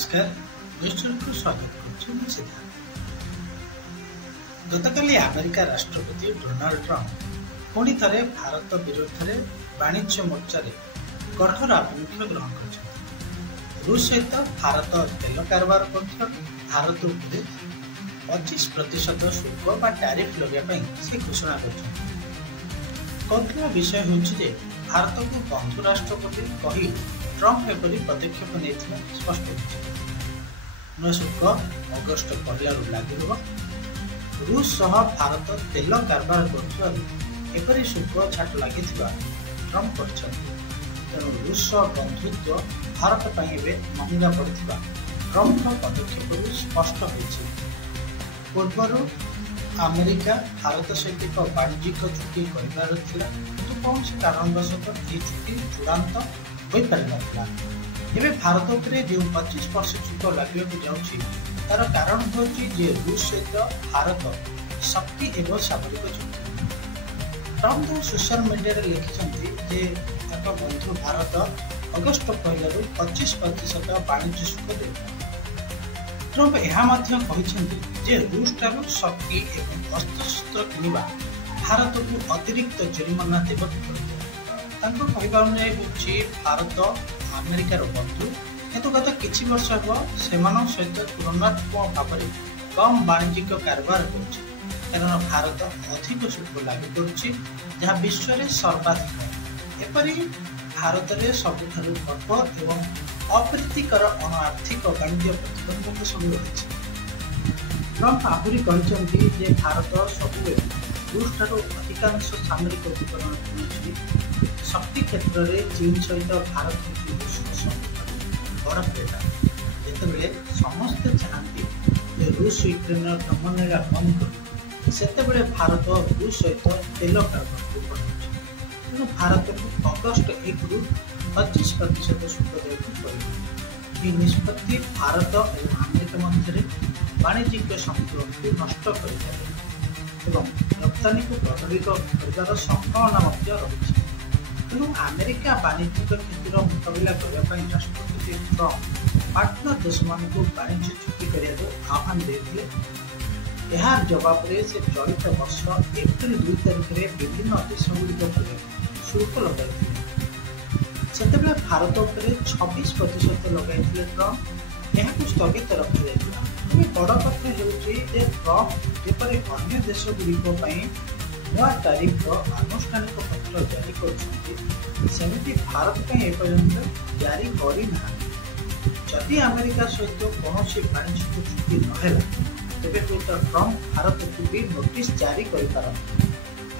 नमस्कार को स्वागत कर गतकाली अमेरिका राष्ट्रपति डोनाल्ड ट्रंप पुणी थे भारत विरोध में वाणिज्य मोर्चा कठोर आभिमुख्य ग्रहण कर रूस सहित भारत तेल कारबार कर भारत उपरे 25% शुल्क व टैरिफ लगाई से घोषणा कर विषय हूँ भारत को बंधु राष्ट्रपति कही ट्रंप एपरी पदक्षेप नहीं स्पष्ट नया शुल्क अगस्ट 1 लागू हो रूस सह भारत तेल कारबार कर शुल्क छाट लगी ट्रंप तेणु रूस बंधुत्व भारत पर महंगा पड़ा ट्रंप पदक्षेप स्पष्ट हो पूर्वर अमेरिका भारत सहित एक वाणिज्यिक चुक्ति कर कौन से कारणवशतः यह चुक्ति चूड़ांत हो पार ना भारत उपरे जो 25% शुल्क लगे जाऊँगी तार कारण हूँ रूस सहित भारत शक्ति एवं सामरिक चुक्ति ट्रंप सोशल मीडिया लिखिं बंधु भारत अगस्ट 1 25% वाणिज्य शुल्क दे ट्रंप यह रूस ठार शक्ति एवं अस्त्रशस्त्र किणवा भारत को अतिरिक्त जरिमाना देवक कहवा भारत अमेरिकार बंधु किंतु गत किछि वर्ष हम सहित तुलनात्मक भाव में कम वाणिज्यिक कारबार कारण भारत अधिक शुल्क लागू कर विश्व में सर्वाधिक एपरी भारत में सबुठ गर्व एवं अप्रीतिकर अनार्थिक वाणिज्य प्रतिबंधक सब रही ट्रंप आहरी कहते भारत सब रूस ठार अधिकांश सामरिक उपकरण किणुछि शक्ति क्षेत्र में चीन सहित भारत रूस बड़ क्रेता जिते समस्ते चाहती रूस यूक्रेन दमन बंद कर से भारत रूस सहित तेल कारबार को बढ़ाऊँ तेणु भारत को अगस्ट 1 रु 25% शुल्क देय निष्पत्ति भारत और अमेरिका मध्य वाणिज्यिक संतुलन को नष्ट कर रप्तानी को प्रभावित कर संभावना रही तेणु अमेरिका वाणिज्यिक क्षेत्र मुकाबला करने राष्ट्रपति ट्रंप पार्टनर देश मान वाणिज्य चुक्ति करने आह्वान देते यार जवाब में से चलित वर्ष एप्रिल 2 तारिख में विभिन्न देशगुड़िक शुल्क लगाई से भारत उपर 26% लगाई ट्रंप यह स्थगित रखा बड़ कथा ट्रंप जपरी अन्य देशगुड़िक नया तारीख आनुष्ठानिक पत्र जारी करमती भारत एपर्यंत जारी करना जदि अमेरिका सहित कौन वाणिज्यिक चुक्ति नहला तेरे हूँ ट्रंप भारत को भी नोटिस जारी कर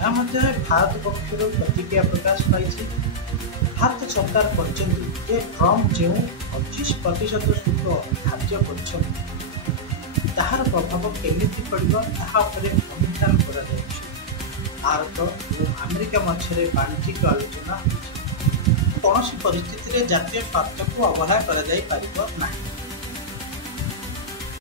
भारत पक्ष प्रतिक्रिया प्रकाश पाई भारत सरकार कहते ट्रंप जो 25% शुल्क धार्य कर ताहार प्रभाव केमिति पड़िबो ताहा उपरे अनुधान करा जाउछि भारत और अमेरिका मध्य वाणिज्यिक आलोचना कौन परिस्थिति में जातीय स्वार्थ को अवहेला करा जाई पारिबो नाही।